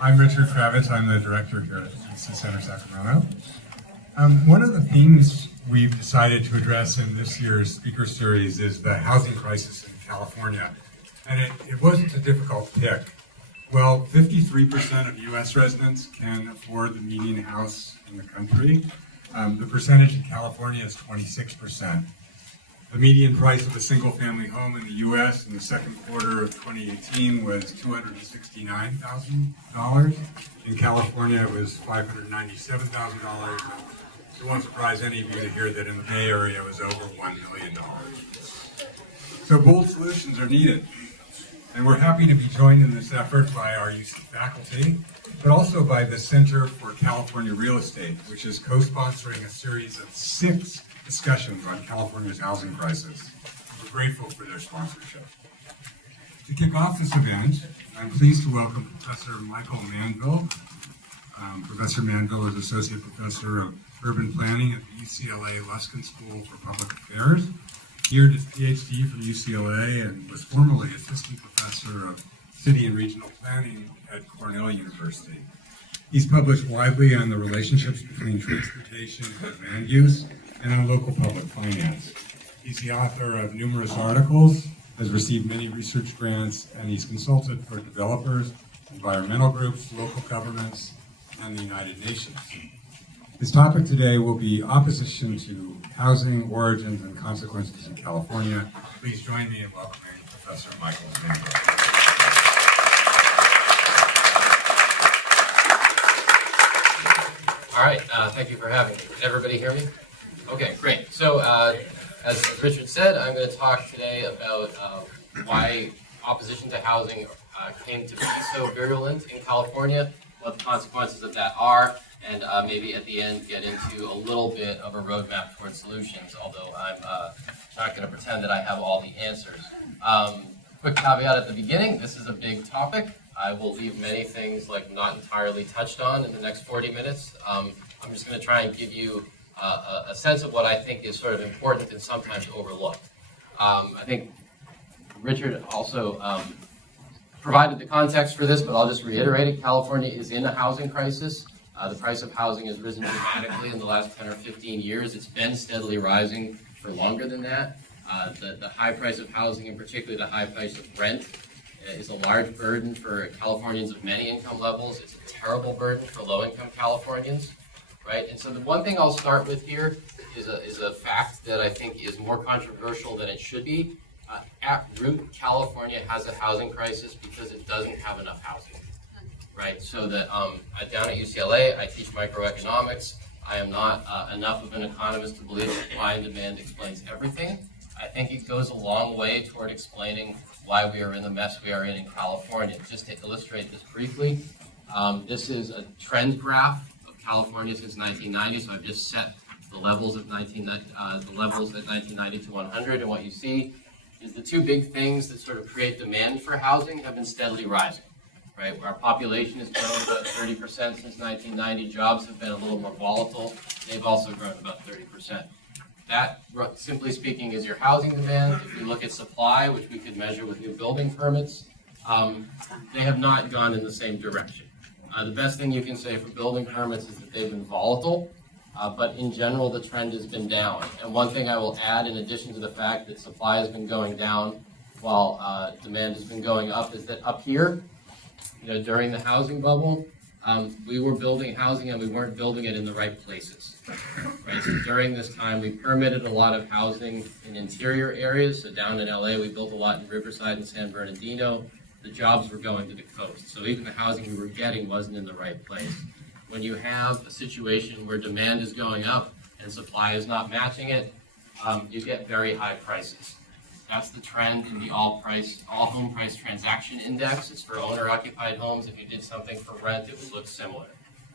I'm Richard Kravitz. I'm the director here at DC Center Sacramento. One of the themes we've decided to address in this year's speaker series is the housing crisis in California. And it wasn't a difficult pick. Well, 53% of U.S. residents can afford the median house in the country. The percentage in California is 26%. The median price of a single-family home in the U.S. in the second quarter of 2018 was $269,000. In California, it was $597,000. It won't surprise any of you to hear that in the Bay Area, it was over $1 million. So bold solutions are needed. And we're happy to be joined in this effort by our UC faculty, but also by the Center for California Real Estate, which is co-sponsoring a series of 6 discussions on California's housing crisis. We're grateful for their sponsorship. To kick off this event, I'm pleased to welcome Professor Michael Manville. Professor Manville is Associate Professor of Urban Planning at the UCLA Luskin School for Public Affairs. He earned his PhD from UCLA and was formerly Assistant Professor of City and Regional Planning at Cornell University. He's published widely on the relationships between transportation and land use and on local public finance. He's the author of numerous articles, has received many research grants, and he's consulted for developers, environmental groups, local governments, and the United Nations. His topic today will be opposition to housing, origins, and consequences in California. Please join me in welcoming Professor Michael Manville. All right, thank you for having me. Can everybody hear me? Okay, great. So, as Richard said, I'm going to talk today about why opposition to housing came to be so virulent in California, what the consequences of that are, and maybe at the end get into a little bit of a roadmap towards solutions, although I'm not going to pretend that I have all the answers. Quick caveat at the beginning, this is a big topic. I will leave many things not entirely touched on in the next 40 minutes. I'm just going to try and give you a sense of what I think is sort of important and sometimes overlooked. I think Richard also provided the context for this, but I'll just reiterate it. California is in a housing crisis. The price of housing has risen dramatically in the last 10 or 15 years. It's been steadily rising for longer than that. The high price of housing, and particularly the high price of rent, is a large burden for Californians of many income levels. It's a terrible burden for low-income Californians. Right? And so the one thing I'll start with here is a fact that I think is more controversial than it should be. At root, California has a housing crisis because it doesn't have enough housing. Right? So that down at UCLA, I teach microeconomics. I am not enough of an economist to believe that supply and demand explains everything. I think it goes a long way toward explaining why we are in the mess we are in California. Just to illustrate this briefly, this is a trend graph California since 1990, so I've just set the levels at 1990 to 100, and what you see is the two big things that sort of create demand for housing have been steadily rising. Right, our population has grown about 30% since 1990. Jobs have been a little more volatile. They've also grown about 30%. That, simply speaking, is your housing demand. If we look at supply, which we could measure with new building permits, they have not gone in the same direction. The best thing you can say for building permits is that they've been volatile, but in general, the trend has been down. And one thing I will add, in addition to the fact that supply has been going down while demand has been going up, is that up here, during the housing bubble, we were building housing and we weren't building it in the right places. Right? So during this time, we permitted a lot of housing in interior areas. So down in LA, we built a lot in Riverside and San Bernardino. The jobs were going to the coast. So even the housing we were getting wasn't in the right place. When you have a situation where demand is going up and supply is not matching it, you get very high prices. That's the trend in the all home price transaction index. It's for owner-occupied homes. If you did something for rent, it would look similar.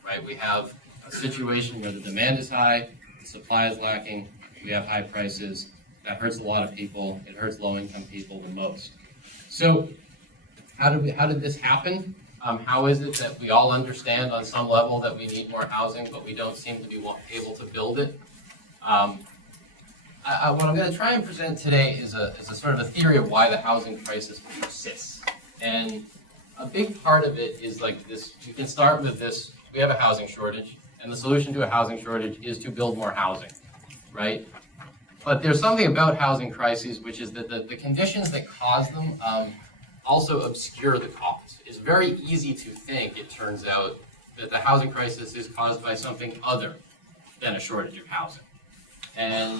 Right? We have a situation where the demand is high, the supply is lacking, we have high prices. That hurts a lot of people. It hurts low-income people the most. So how did this happen? How is it that we all understand on some level that we need more housing, but we don't seem to be able to build it? What I'm going to try and present today is a sort of a theory of why the housing crisis persists. And a big part of it is like this. You can start with this. We have a housing shortage, and the solution to a housing shortage is to build more housing, right? But there's something about housing crises, which is that the conditions that cause them also obscure the cause. It's very easy to think, it turns out, that the housing crisis is caused by something other than a shortage of housing. And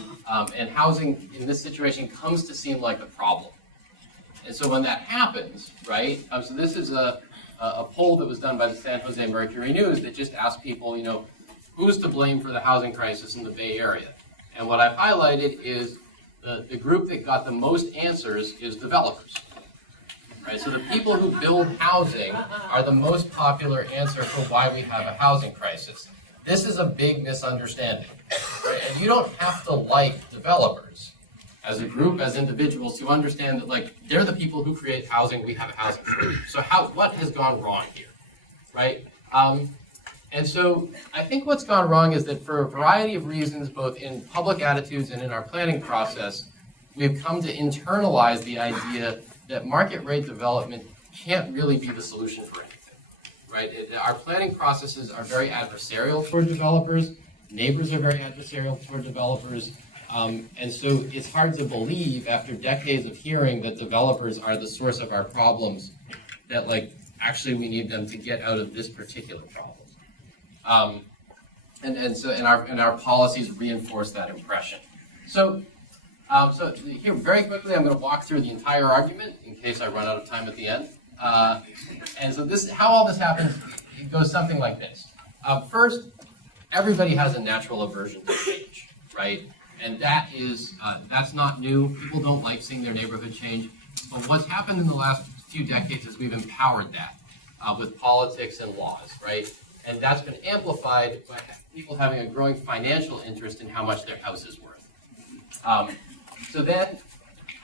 housing in this situation comes to seem like the problem. And so when that happens, right, so this is a poll that was done by the San Jose Mercury News that just asked people, who's to blame for the housing crisis in the Bay Area? And what I've highlighted is the group that got the most answers is developers. Right? So the people who build housing are the most popular answer for why we have a housing crisis. This is a big misunderstanding. Right? And you don't have to like developers as a group, as individuals, to understand that they're the people who create housing, we have a housing shortage. So what has gone wrong here? Right? And so I think what's gone wrong is that for a variety of reasons, both in public attitudes and in our planning process, we've come to internalize the idea that market rate development can't really be the solution for anything, right? Our planning processes are very adversarial toward developers. Neighbors are very adversarial toward developers. And so it's hard to believe, after decades of hearing that developers are the source of our problems, that actually we need them to get out of this particular problem. And our policies reinforce that impression. So here, very quickly, I'm going to walk through the entire argument in case I run out of time at the end. And so how all this happens, it goes something like this. First, everybody has a natural aversion to change, right? And that's not new. People don't like seeing their neighborhood change. But what's happened in the last few decades is we've empowered that with politics and laws, right? And that's been amplified by people having a growing financial interest in how much their house is worth. So then,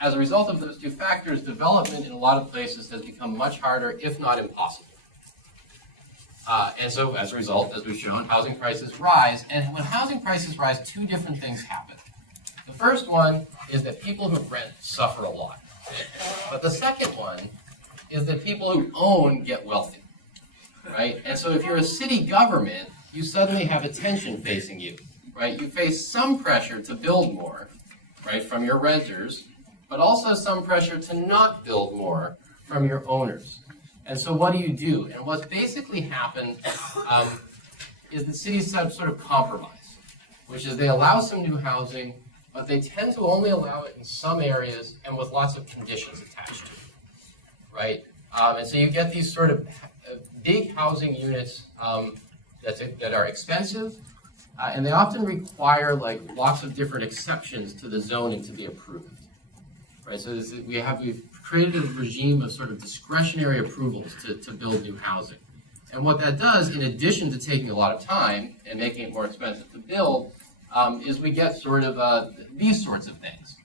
as a result of those two factors, development in a lot of places has become much harder, if not impossible. And so, as a result, as we've shown, housing prices rise. And when housing prices rise, two different things happen. The first one is that people who rent suffer a lot. But the second one is that people who own get wealthy. Right? And so if you're a city government, you suddenly have attention facing you, right? You face some pressure to build more, right, from your renters, but also some pressure to not build more from your owners. And so what do? And what's basically happened is the cities have sort of compromise, which is they allow some new housing, but they tend to only allow it in some areas and with lots of conditions attached to it, right? And so you get these sort of big housing units that are expensive, and they often require lots of different exceptions to the zoning to be approved. Right, so we've created a regime of sort of discretionary approvals to build new housing. And what that does, in addition to taking a lot of time and making it more expensive to build, is we get sort of these sorts of things.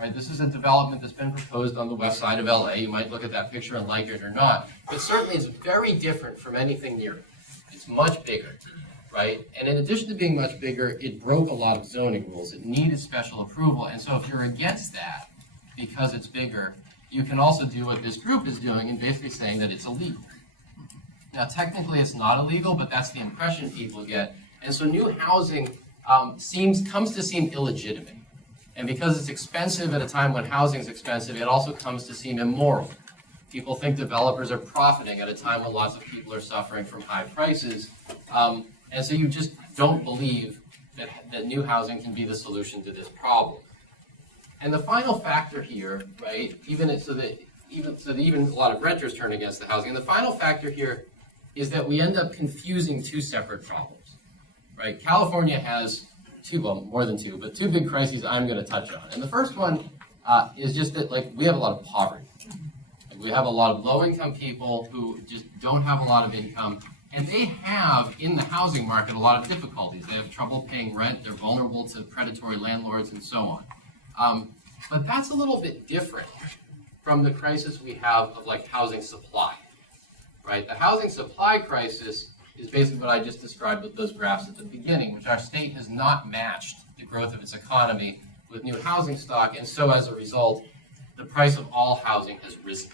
Right, this is a development that's been proposed on the west side of LA. You might look at that picture and like it or not, but certainly it's very different from anything near it. It's much bigger, right? And in addition to being much bigger, it broke a lot of zoning rules. It needed special approval. And so if you're against that, because it's bigger, you can also do what this group is doing and basically saying that it's illegal. Now, technically it's not illegal, but that's the impression people get. And so new housing comes to seem illegitimate. And because it's expensive at a time when housing is expensive, it also comes to seem immoral. People think developers are profiting at a time when lots of people are suffering from high prices. And so you just don't believe that new housing can be the solution to this problem. And the final factor here, right, even a lot of renters turn against the housing. And the final factor here is that we end up confusing two separate problems, right? California has more than two, but two big crises I'm going to touch on. And the first one is just that we have a lot of poverty. We have a lot of low-income people who just don't have a lot of income, and they have, in the housing market, a lot of difficulties. They have trouble paying rent, they're vulnerable to predatory landlords, and so on. But that's a little bit different from the crisis we have of housing supply, right? The housing supply crisis is basically what I just described with those graphs at the beginning, which our state has not matched the growth of its economy with new housing stock, and so as a result, the price of all housing has risen.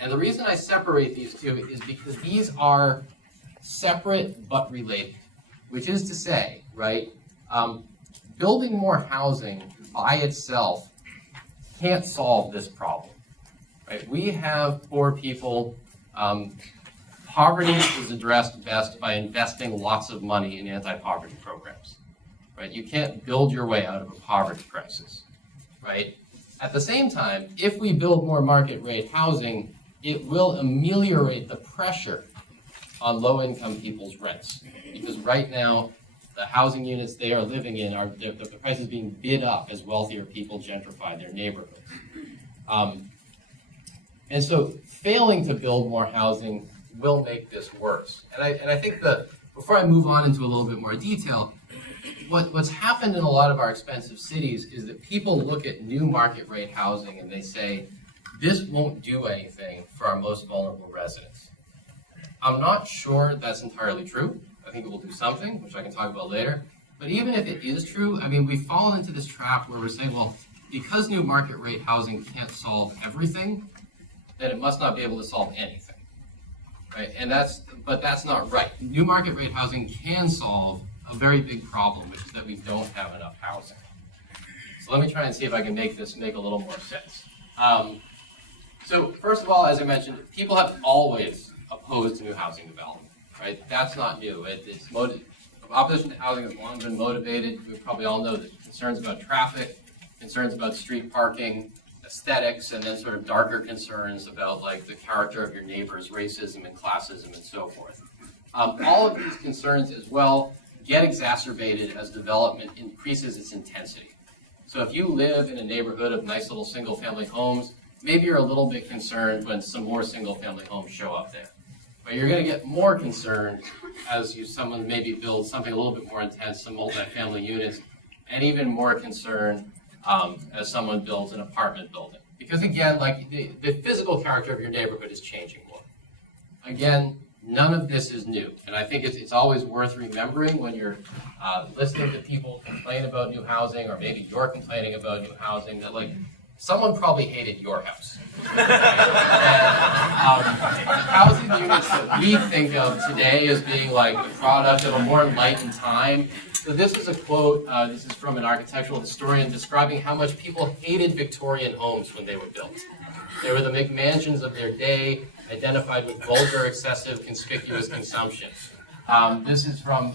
And the reason I separate these two is because these are separate but related, which is to say, right, building more housing by itself can't solve this problem, right? We have poor people. Poverty is addressed best by investing lots of money in anti-poverty programs, right? You can't build your way out of a poverty crisis, right? At the same time, if we build more market rate housing, it will ameliorate the pressure on low-income people's rents. Because right now, the housing units they are living in, the price is being bid up as wealthier people gentrify their neighborhoods. And so failing to build more housing will make this worse. And I think before I move on into a little bit more detail, what's happened in a lot of our expensive cities is that people look at new market rate housing and they say, this won't do anything for our most vulnerable residents. I'm not sure that's entirely true. I think it will do something, which I can talk about later. But even if it is true, I mean, we've fallen into this trap where we're saying, well, because new market rate housing can't solve everything, then it must not be able to solve anything, right? But that's not right. New market rate housing can solve a very big problem, which is that we don't have enough housing. So let me try and see if I can make this make a little more sense. So first of all, as I mentioned, people have always opposed new housing development, right? That's not new. Opposition to housing has long been motivated. We probably all know the concerns about traffic, concerns about street parking, aesthetics, and then sort of darker concerns about like the character of your neighbors, racism and classism and so forth. All of these concerns as well get exacerbated as development increases its intensity. So if you live in a neighborhood of nice little single-family homes, maybe you're a little bit concerned when some more single-family homes show up there. But you're going to get more concerned as someone maybe builds something a little bit more intense, some multifamily units, and even more concerned as someone builds an apartment building. Because again, like the physical character of your neighborhood is changing more. Again, none of this is new. And I think it's always worth remembering when you're listening to people complain about new housing, or maybe you're complaining about new housing, that like someone probably hated your house. Housing units that we think of today as being like the product of a more enlightened time. So this is a quote, this is from an architectural historian describing how much people hated Victorian homes when they were built. They were the McMansions of their day, identified with vulgar, excessive, conspicuous consumption. This is from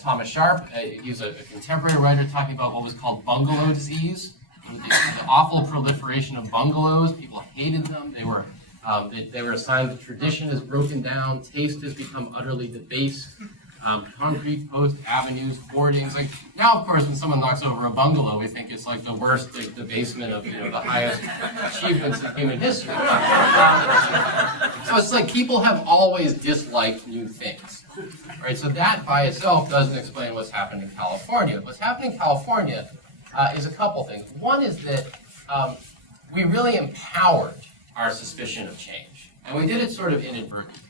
Thomas Sharp. He's a contemporary writer talking about what was called Bungalow Disease. The awful proliferation of bungalows. People hated them. They were assigned that tradition is broken down, taste has become utterly debased. Concrete post avenues, hoardings. Like now, of course, when someone knocks over a bungalow, we think it's like the worst debasement of the highest achievements in human history. So it's like people have always disliked new things, right? So that by itself doesn't explain what's happened in California. What's happened in California is a couple things. One is that we really empowered our suspicion of change, and we did it sort of inadvertently.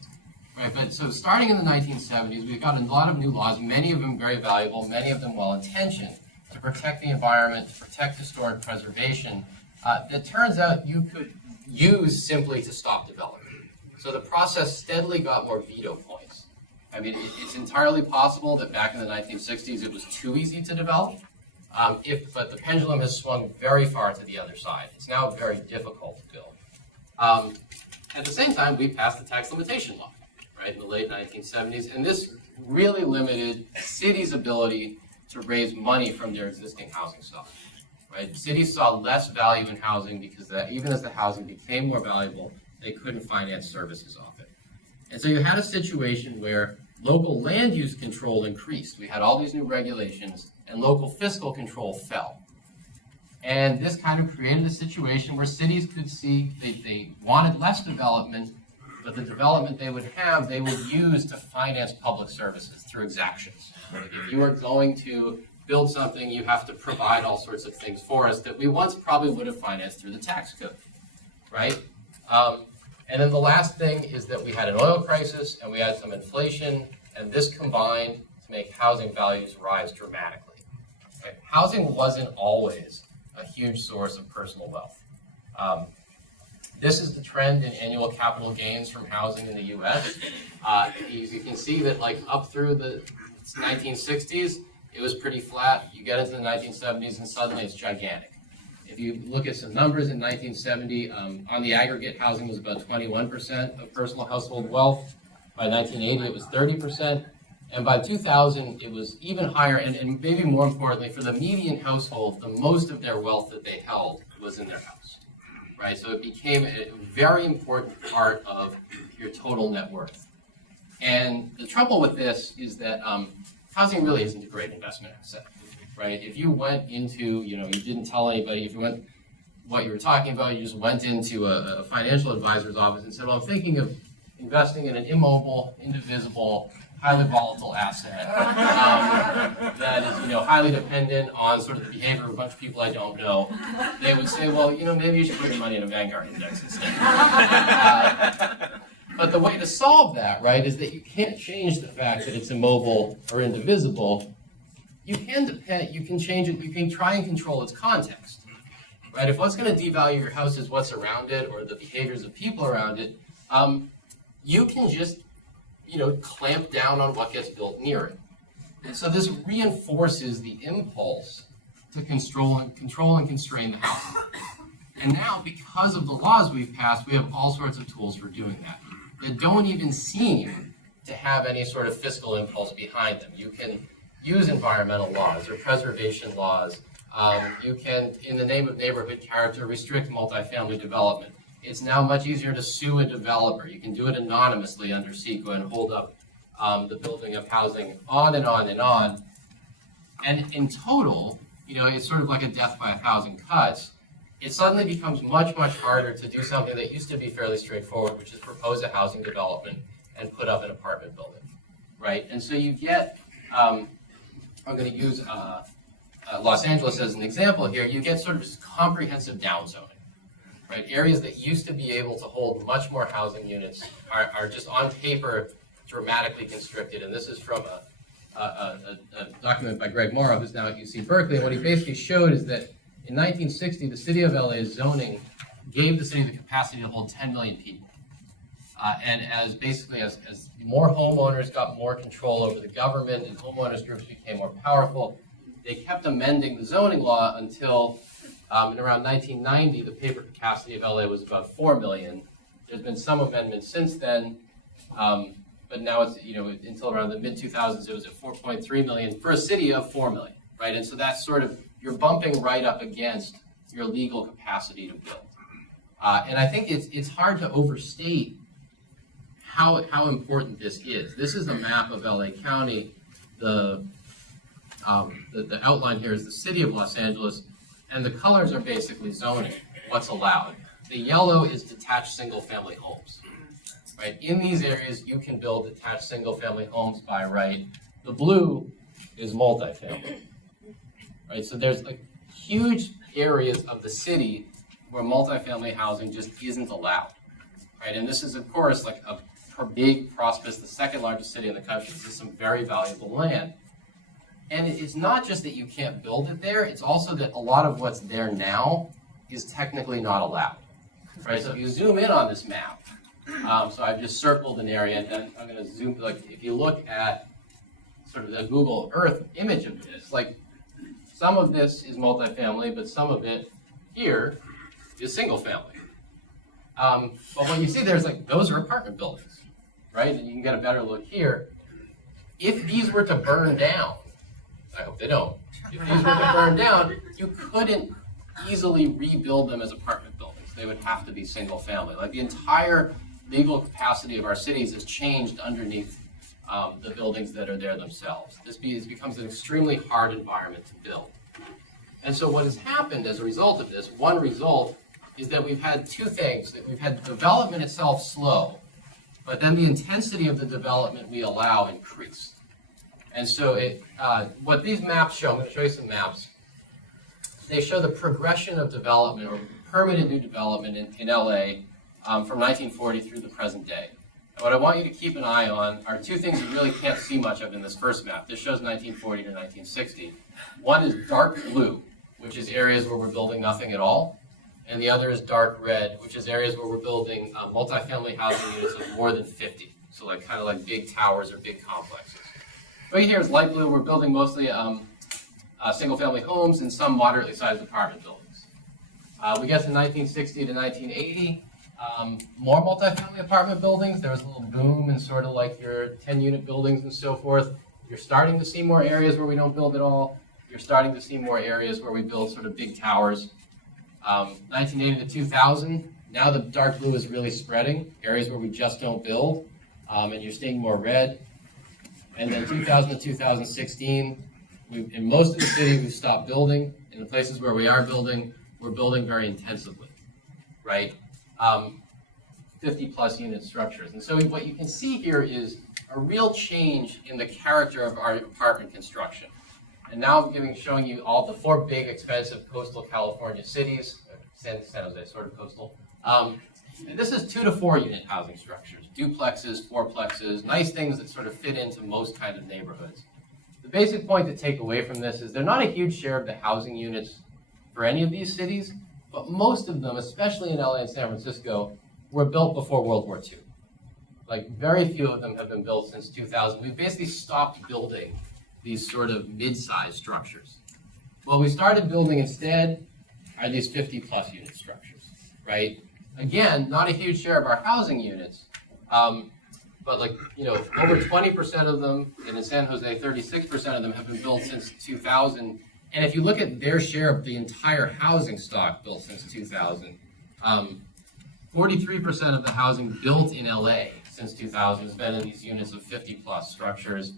Right, but so starting in the 1970s, we've got a lot of new laws, many of them very valuable, many of them well-intentioned, to protect the environment, to protect historic preservation, that turns out you could use simply to stop development. So the process steadily got more veto points. I mean, it's entirely possible that back in the 1960s it was too easy to develop, but the pendulum has swung very far to the other side. It's now very difficult to build. At the same time, we passed the tax limitation law. Right, in the late 1970s, and this really limited cities' ability to raise money from their existing housing stock. Right, cities saw less value in housing because even as the housing became more valuable, they couldn't finance services off it. And so you had a situation where local land use control increased. We had all these new regulations, and local fiscal control fell. And this kind of created a situation where cities could see they wanted less development, but the development they would have, they would use to finance public services through exactions. Like if you are going to build something, you have to provide all sorts of things for us that we once probably would have financed through the tax code, right? And then the last thing is that we had an oil crisis and we had some inflation, and this combined to make housing values rise dramatically. Okay? Housing wasn't always a huge source of personal wealth. This is the trend in annual capital gains from housing in the U.S. As you can see that like up through the 1960s, it was pretty flat. You get into the 1970s and suddenly it's gigantic. If you look at some numbers in 1970, on the aggregate, housing was about 21% of personal household wealth. By 1980, it was 30%. And by 2000, it was even higher. And maybe more importantly, for the median household, the most of their wealth that they held was in their house. Right? So it became a very important part of your total net worth. And the trouble with this is that housing really isn't a great investment asset. Right? If you went into, you didn't tell anybody, if you went what you were talking about, you just went into a financial advisor's office and said, well, I'm thinking of investing in an immobile, indivisible, highly volatile asset that is, highly dependent on sort of the behavior of a bunch of people I don't know. They would say, well, maybe you should put your money in a Vanguard index instead. But the way to solve that, right, is that you can't change the fact that it's immobile or indivisible. You can change it, you can try and control its context, right? If what's going to devalue your house is what's around it or the behaviors of people around it, you can just, clamp down on what gets built near it. And so this reinforces the impulse to control and constrain the house. And now, because of the laws we've passed, we have all sorts of tools for doing that don't even seem to have any sort of fiscal impulse behind them. You can use environmental laws or preservation laws. You can, in the name of neighborhood character, restrict multifamily development. It's now much easier to sue a developer. You can do it anonymously under CEQA and hold up the building of housing, on and on and on. And in total, it's sort of like a death by 1,000 cuts. It suddenly becomes much, much harder to do something that used to be fairly straightforward, which is propose a housing development and put up an apartment building, right? And so you get, I'm going to use Los Angeles as an example here, you get sort of just comprehensive downzoning, right? Areas that used to be able to hold much more housing units are just on paper dramatically constricted. And this is from a document by Greg Morrow, who's now at UC Berkeley. And what he basically showed is that in 1960, the city of LA's zoning gave the city the capacity to hold 10 million people. And as more homeowners got more control over the government and homeowners groups became more powerful, they kept amending the zoning law until in around 1990, the paper capacity of LA was about 4 million. There's been some amendments since then, but now it's, until around the mid-2000s, it was at 4.3 million for a city of 4 million, right? And so that's sort of, you're bumping right up against your legal capacity to build. And I think it's hard to overstate how important this is. This is a map of LA County. The outline here is the city of Los Angeles, and the colors are basically zoning, what's allowed. The yellow is detached single-family homes. Right? In these areas, you can build detached single-family homes by right. The blue is multifamily. Right? So there's like huge areas of the city where multifamily housing just isn't allowed. Right? And this is, of course, like a big, prosperous, the second largest city in the country. This is some very valuable land. And it's not just that you can't build it there, it's also that a lot of what's there now is technically not allowed. Right? So if you zoom in on this map, so I've just circled an area, and then I'm going to zoom, like if you look at sort of the Google Earth image of this, like some of this is multifamily, but some of it here is single family. But when you see there's like, those are apartment buildings, right? And you can get a better look here. If these were to burn down, I hope they don't. If these were to burn down, you couldn't easily rebuild them as apartment buildings. They would have to be single family. Like the entire legal capacity of our cities has changed underneath the buildings that are there themselves. This becomes an extremely hard environment to build. And so what has happened as a result of this, one result is that we've had two things. That we've had development itself slow, but then the intensity of the development we allow increase. And so what these maps show, I'm going to show you some maps. They show the progression of development or permitted new development in LA from 1940 through the present day. And what I want you to keep an eye on are two things you really can't see much of in this first map. This shows 1940 to 1960. One is dark blue, which is areas where we're building nothing at all. and the other is dark red, which is areas where we're building multifamily housing units of more than 50. So like kind of like big towers or big complexes. Right here is light blue. We're building mostly single-family homes and some moderately sized apartment buildings. We get to 1960 to 1980, more multifamily apartment buildings. There was a little boom in sort of like your 10-unit buildings and so forth. You're starting to see more areas where we don't build at all. You're starting to see more areas where we build sort of big towers. 1980 to 2000, now the dark blue is really spreading, areas where we just don't build, and you're seeing more red. And then 2000 to 2016, in most of the city, we've stopped building. In the places where we are building, we're building very intensively, right? 50-plus unit structures. And so what you can see here is a real change in the character of our apartment construction. And now I'm showing you all the 4 big, expensive coastal California cities. San Jose, sort of coastal. And this is 2 to 4 unit housing structures, duplexes, fourplexes, nice things that sort of fit into most kind of neighborhoods. The basic point to take away from this is they're not a huge share of the housing units for any of these cities, but most of them, especially in LA and San Francisco, were built before World War II. Like very few of them have been built since 2000. We've basically stopped building these sort of mid-sized structures. What we started building instead are these 50-plus unit structures, right? Again, not a huge share of our housing units, but like, over 20% of them, and in San Jose, 36% of them have been built since 2000. And if you look at their share of the entire housing stock built since 2000, 43% of the housing built in LA since 2000 has been in these units of 50-plus structures,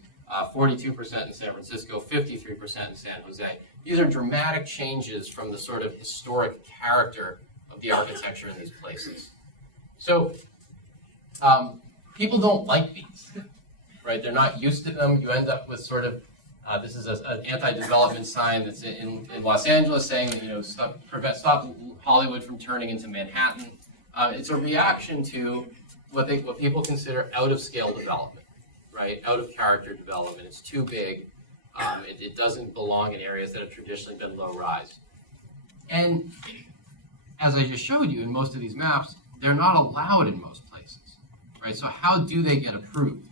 42% in San Francisco, 53% in San Jose. These are dramatic changes from the sort of historic character of the architecture in these places. So people don't like these, right? They're not used to them. You end up with sort of, this is an anti-development sign that's in Los Angeles saying that, stop Hollywood from turning into Manhattan. It's a reaction to what people consider out-of-scale development, right? Out-of-character development. It's too big. It doesn't belong in areas that have traditionally been low-rise. And as I just showed you in most of these maps, they're not allowed in most places, right? So how do they get approved?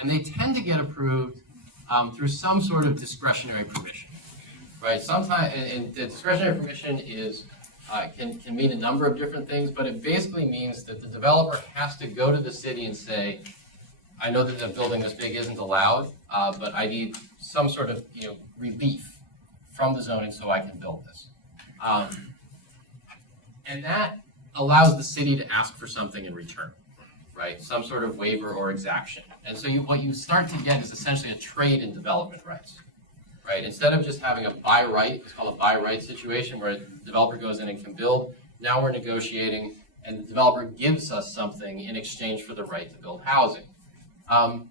And they tend to get approved through some sort of discretionary permission, right? Sometimes, and the discretionary permission is can mean a number of different things, but it basically means that the developer has to go to the city and say, I know that a building this big isn't allowed, but I need some sort of relief from the zoning so I can build this. And that allows the city to ask for something in return, right? Some sort of waiver or exaction. And so what you start to get is essentially a trade in development rights, right? Instead of just having a by right, it's called a by right situation where a developer goes in and can build, now we're negotiating and the developer gives us something in exchange for the right to build housing. And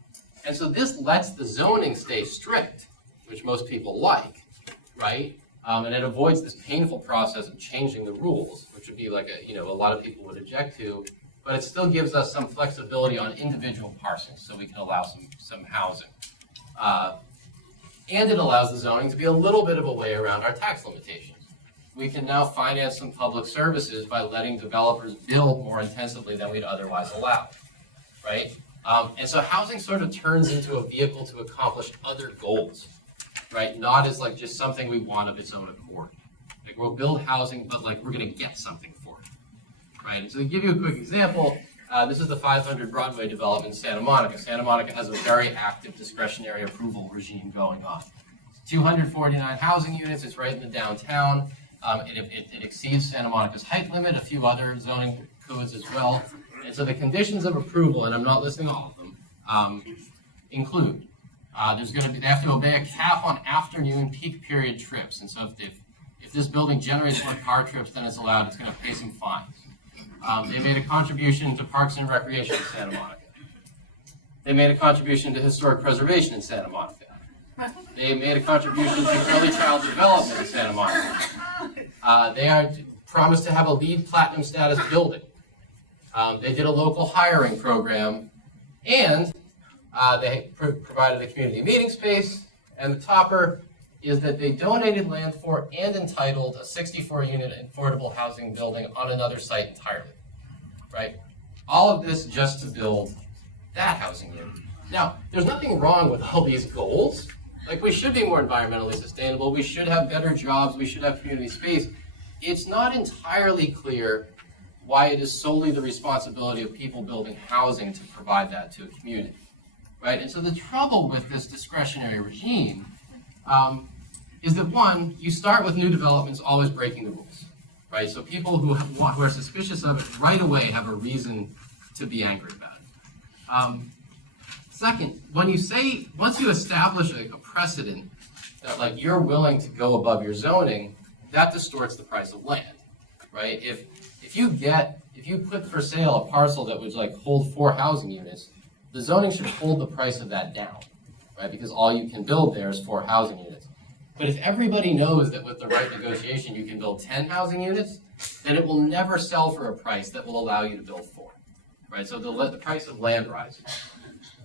so this lets the zoning stay strict, which most people like, right? And it avoids this painful process of changing the rules, which would be like a lot of people would object to, but it still gives us some flexibility on individual parcels so we can allow some housing. And it allows the zoning to be a little bit of a way around our tax limitations. We can now finance some public services by letting developers build more intensively than we'd otherwise allow, right? And so housing sort of turns into a vehicle to accomplish other goals, right? Not as like just something we want of its own accord. Like we'll build housing, but like we're gonna get something for it, right? And so to give you a quick example, this is the 500 Broadway development in Santa Monica. Santa Monica has a very active discretionary approval regime going on. 249 housing units, it's right in the downtown. It exceeds Santa Monica's height limit, a few other zoning codes as well. And so the conditions of approval, and I'm not listing all of them, include they have to obey a cap on afternoon peak period trips. And so if this building generates more car trips than it's allowed, it's going to pay some fines. They made a contribution to Parks and Recreation in Santa Monica. They made a contribution to historic preservation in Santa Monica. They made a contribution to early child development in Santa Monica. They are promised to have a LEED Platinum status building. They did a local hiring program, and they provided a community meeting space, and the topper is that they donated land for and entitled a 64-unit affordable housing building on another site entirely, right? All of this just to build that housing unit. Now, there's nothing wrong with all these goals. Like, we should be more environmentally sustainable, we should have better jobs, we should have community space. It's not entirely clear why it is solely the responsibility of people building housing to provide that to a community, right? And so the trouble with this discretionary regime is that, one, you start with new developments always breaking the rules, right? So people who are suspicious of it right away have a reason to be angry about it. Second, once you establish a precedent that, like, you're willing to go above your zoning, that distorts the price of land, right? If you put for sale a parcel that would, like, hold 4 housing units, the zoning should hold the price of that down, right? Because all you can build there is 4 housing units. But if everybody knows that with the right negotiation you can build 10 housing units, then it will never sell for a price that will allow you to build 4, right? So the price of land rises.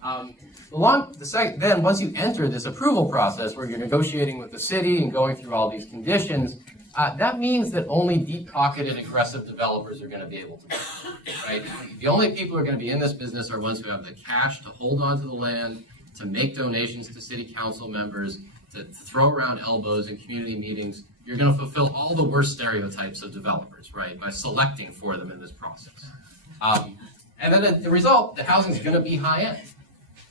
Then once you enter this approval process where you're negotiating with the city and going through all these conditions, that means that only deep-pocketed, aggressive developers are going to be able to build, right? The only people who are going to be in this business are ones who have the cash to hold on to the land, to make donations to city council members, to throw around elbows in community meetings. You're going to fulfill all the worst stereotypes of developers, right, by selecting for them in this process. And then the result, the housing is going to be high-end.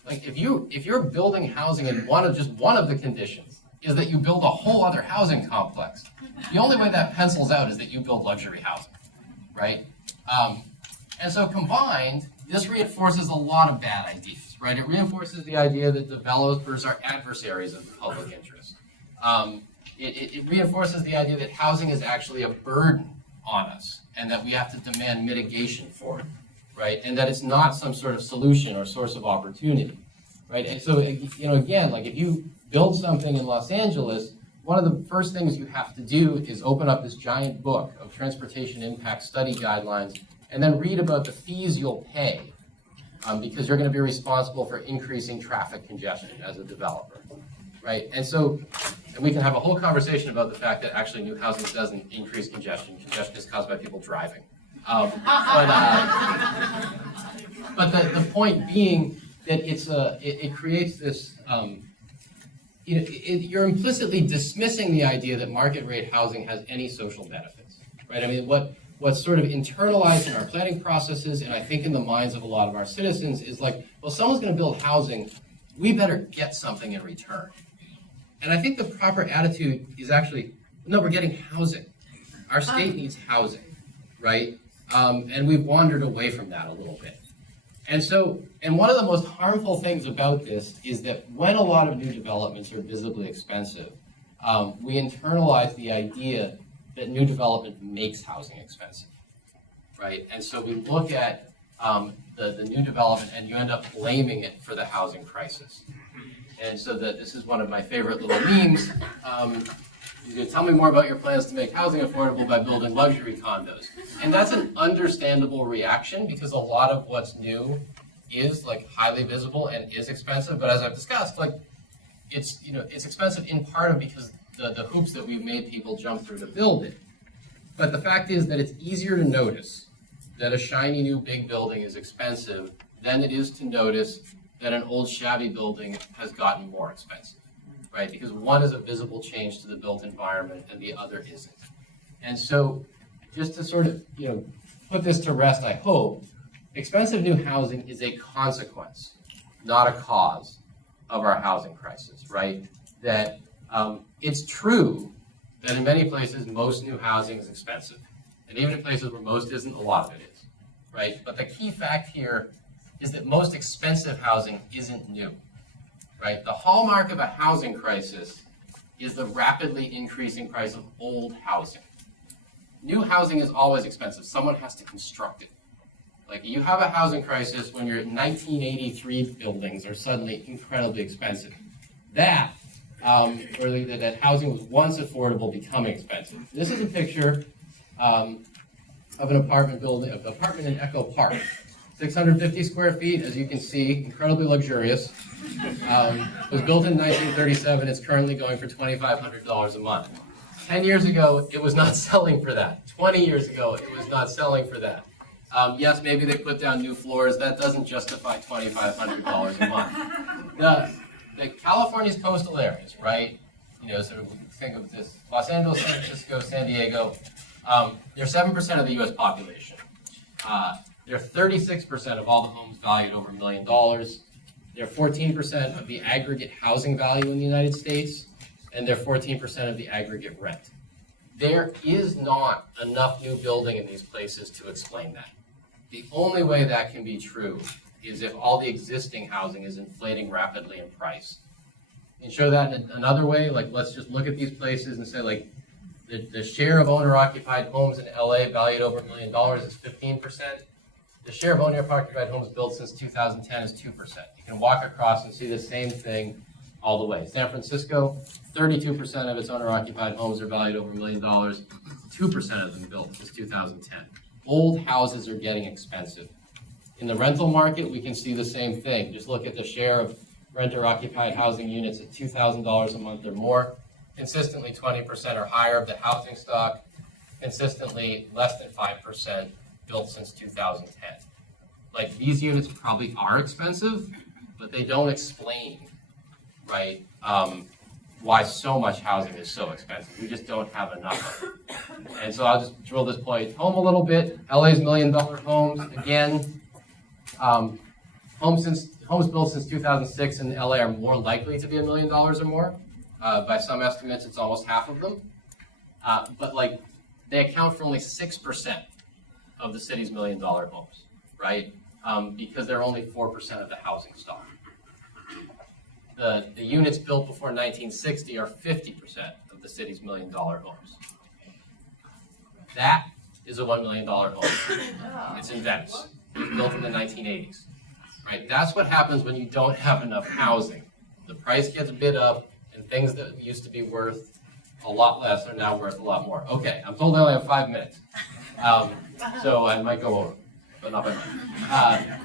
Like, if you're building housing and just one of the conditions is that you build a whole other housing complex, the only way that pencils out is that you build luxury housing, right? And so combined, this reinforces a lot of bad ideas, right? It reinforces the idea that developers are adversaries of the public interest. It reinforces the idea that housing is actually a burden on us and that we have to demand mitigation for it, right? And that it's not some sort of solution or source of opportunity, right? And so, again, like, if you build something in Los Angeles, one of the first things you have to do is open up this giant book of transportation impact study guidelines and then read about the fees you'll pay because you're going to be responsible for increasing traffic congestion as a developer, right? And we can have a whole conversation about the fact that actually new housing doesn't increase congestion. Congestion is caused by people driving. But the point being that it creates this, you're implicitly dismissing the idea that market rate housing has any social benefits, right? I mean, what's sort of internalized in our planning processes, and I think in the minds of a lot of our citizens, is like, well, someone's going to build housing, we better get something in return. And I think the proper attitude is actually, no, we're getting housing. Our state needs housing, right? And we've wandered away from that a little bit. And one of the most harmful things about this is that when a lot of new developments are visibly expensive, we internalize the idea that new development makes housing expensive, right? And so we look at the new development and you end up blaming it for the housing crisis. And so this is one of my favorite little memes. You tell me more about your plans to make housing affordable by building luxury condos. And that's an understandable reaction because a lot of what's new is, like, highly visible and is expensive. But as I've discussed, like, it's expensive in part because the hoops that we've made people jump through to build it. But the fact is that it's easier to notice that a shiny new big building is expensive than it is to notice that an old shabby building has gotten more expensive, right? Because one is a visible change to the built environment and the other isn't. And so just to sort of, put this to rest, I hope, expensive new housing is a consequence, not a cause of our housing crisis, right? That it's true that in many places, most new housing is expensive. And even in places where most isn't, a lot of it is, right? But the key fact here is that most expensive housing isn't new, right? The hallmark of a housing crisis is the rapidly increasing price of old housing. New housing is always expensive. Someone has to construct it. Like, you have a housing crisis when your 1983 buildings are suddenly incredibly expensive. That housing was once affordable becoming expensive. This is a picture of an apartment in Echo Park. 650 square feet, as you can see, incredibly luxurious. It was built in 1937. It's currently going for $2,500 a month. 10 years ago, it was not selling for that. 20 years ago, it was not selling for that. Yes, maybe they put down new floors. That doesn't justify $2,500 a month. The California's coastal areas, right? So think of this: Los Angeles, San Francisco, San Diego. They're 7% of the U.S. population. They're 36% of all the homes valued over $1 million. They're 14% of the aggregate housing value in the United States, and they're 14% of the aggregate rent. There is not enough new building in these places to explain that. The only way that can be true is if all the existing housing is inflating rapidly in price. You can show that in another way, like let's just look at these places and say like the share of owner-occupied homes in LA valued over $1 million is 15%. The share of owner-occupied homes built since 2010 is 2%. You can walk across and see the same thing all the way. San Francisco, 32% of its owner-occupied homes are valued over $1 million, 2% of them built since 2010. Old houses are getting expensive. In the rental market, we can see the same thing. Just look at the share of renter-occupied housing units at $2,000 a month or more. Consistently 20% or higher of the housing stock, consistently less than 5% built since 2010. Like, these units probably are expensive, but they don't explain, right, why so much housing is so expensive. We just don't have enough of it. And so I'll just drill this point home a little bit. LA's $1 million homes, again, homes built since 2006 in LA are more likely to be $1 million or more. By some estimates, it's almost half of them. But like, they account for only 6% of the city's $1 million homes, right? Because they're only 4% of the housing stock. The units built before 1960 are 50% of the city's $1 million homes. That is a $1 million home. It's in Venice. It was built in the 1980s. Right? That's what happens when you don't have enough housing. The price gets bid up, and things that used to be worth a lot less are now worth a lot more. Okay, I'm told I only have 5 minutes. So I might go over, but not by much.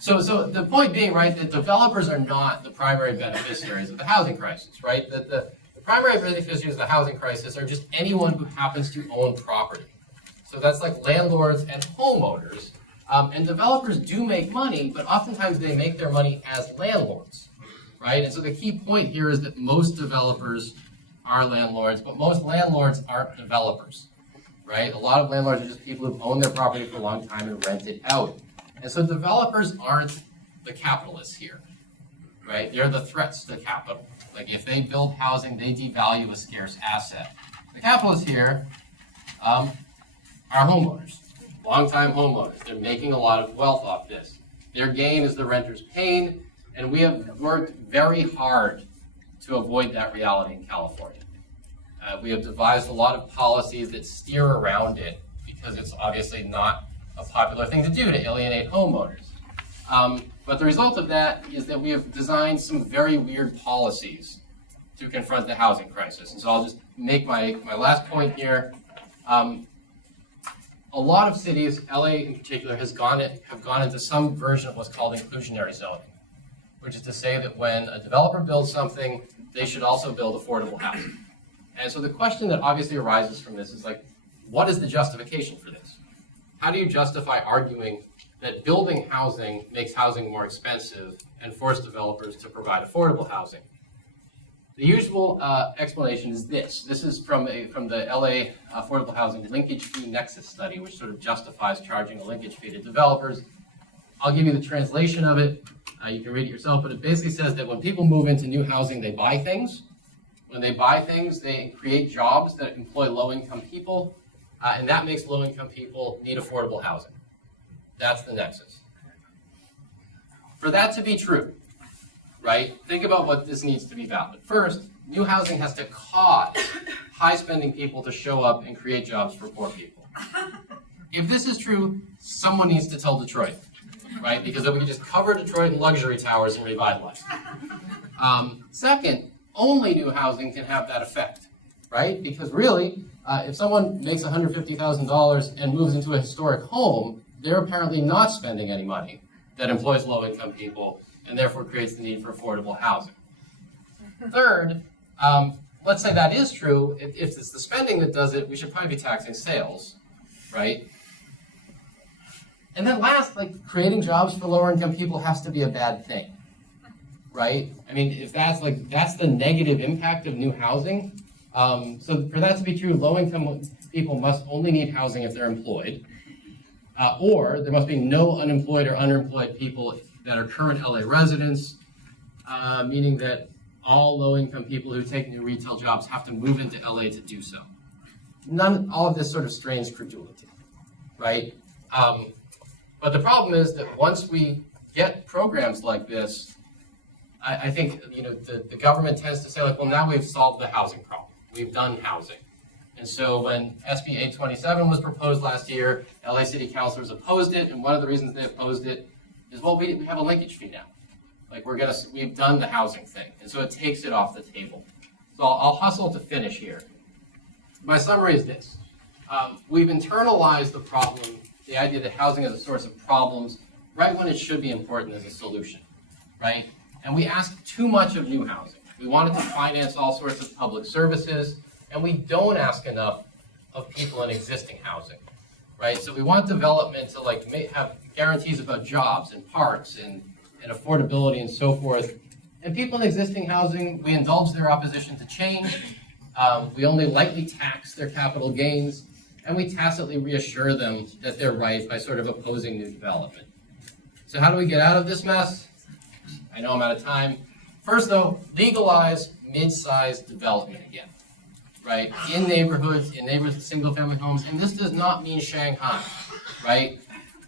So the point being, right, that developers are not the primary beneficiaries of the housing crisis, right? That the primary beneficiaries of the housing crisis are just anyone who happens to own property. So that's like landlords and homeowners. And developers do make money, but oftentimes they make their money as landlords, right? And so the key point here is that most developers are landlords, but most landlords aren't developers, right? A lot of landlords are just people who've owned their property for a long time and rent it out. And so developers aren't the capitalists here, right? They're the threats to capital. Like, if they build housing, they devalue a scarce asset. The capitalists here are homeowners, long-time homeowners. They're making a lot of wealth off this. Their gain is the renter's pain, and we have worked very hard to avoid that reality in California. We have devised a lot of policies that steer around it because it's obviously not a popular thing to do to alienate homeowners. But the result of that is that we have designed some very weird policies to confront the housing crisis. And so I'll just make my last point here. A lot of cities, LA in particular, have gone into some version of what's called inclusionary zoning, which is to say that when a developer builds something, they should also build affordable housing. And so the question that obviously arises from this is like, what is the justification for this? How do you justify arguing that building housing makes housing more expensive and force developers to provide affordable housing? The usual explanation is this. This is from the LA Affordable Housing Linkage Fee Nexus study, which sort of justifies charging a linkage fee to developers. I'll give you the translation of it. You can read it yourself, but it basically says that when people move into new housing, they buy things. When they buy things, they create jobs that employ low-income people, and that makes low-income people need affordable housing. That's the nexus. For that to be true, right, think about what this needs to be valid. First, new housing has to cause high-spending people to show up and create jobs for poor people. If this is true, someone needs to tell Detroit, right? Because then we can just cover Detroit in luxury towers and revitalize it. Second, only new housing can have that effect, right? Because really, if someone makes $150,000 and moves into a historic home, they're apparently not spending any money that employs low-income people and therefore creates the need for affordable housing. Third, let's say that is true. If it's the spending that does it, we should probably be taxing sales, right? And then last, like creating jobs for lower income people has to be a bad thing, right? I mean, if that's the negative impact of new housing. So for that to be true, low income people must only need housing if they're employed, or there must be no unemployed or underemployed people that are current LA residents, meaning that all low-income people who take new retail jobs have to move into LA to do so. All of this sort of strains credulity, right? But the problem is that once we get programs like this, I think the government tends to say like, well, now we've solved the housing problem. We've done housing. And so when SB 827 was proposed last year, LA City councilors opposed it, and one of the reasons they opposed it is, well, we have a linkage fee now. Like we've done the housing thing, and so it takes it off the table. So I'll hustle to finish here. My summary is this. We've internalized the problem, the idea that housing is a source of problems, right when it should be important as a solution, right? And we ask too much of new housing. We want it to finance all sorts of public services, and we don't ask enough of people in existing housing, right? So we want development to have guarantees about jobs and parks and affordability and so forth. And people in existing housing, we indulge their opposition to change. We only lightly tax their capital gains, and we tacitly reassure them that they're right by sort of opposing new development. So how do we get out of this mess? I know I'm out of time. First, though, legalize mid-sized development again, right? In neighborhoods with single-family homes, and this does not mean Shanghai, right?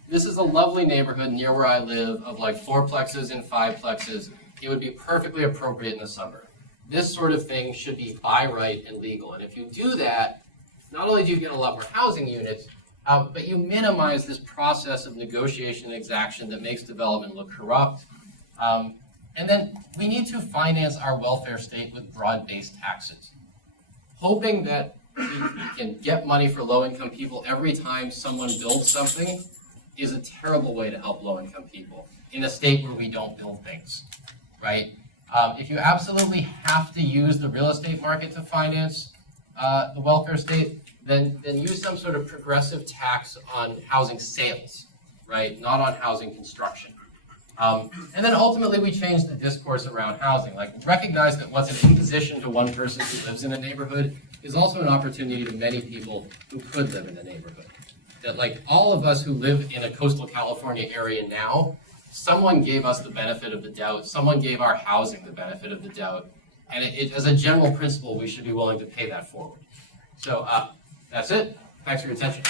This is a lovely neighborhood near where I live of like 4-plexes and 5-plexes. It would be perfectly appropriate in the summer. This sort of thing should be by right and legal. And if you do that, not only do you get a lot more housing units, but you minimize this process of negotiation and exaction that makes development look corrupt. And then we need to finance our welfare state with broad-based taxes. Hoping that we can get money for low-income people every time someone builds something is a terrible way to help low-income people in a state where we don't build things, right? If you absolutely have to use the real estate market to finance the welfare state, then use some sort of progressive tax on housing sales, right? Not on housing construction. And then ultimately we change the discourse around housing. Like recognize that what's an imposition to one person who lives in a neighborhood is also an opportunity to many people who could live in a neighborhood. That like all of us who live in a coastal California area now, someone gave us the benefit of the doubt, someone gave our housing the benefit of the doubt, and as a general principle, we should be willing to pay that forward. So that's it. Thanks for your attention.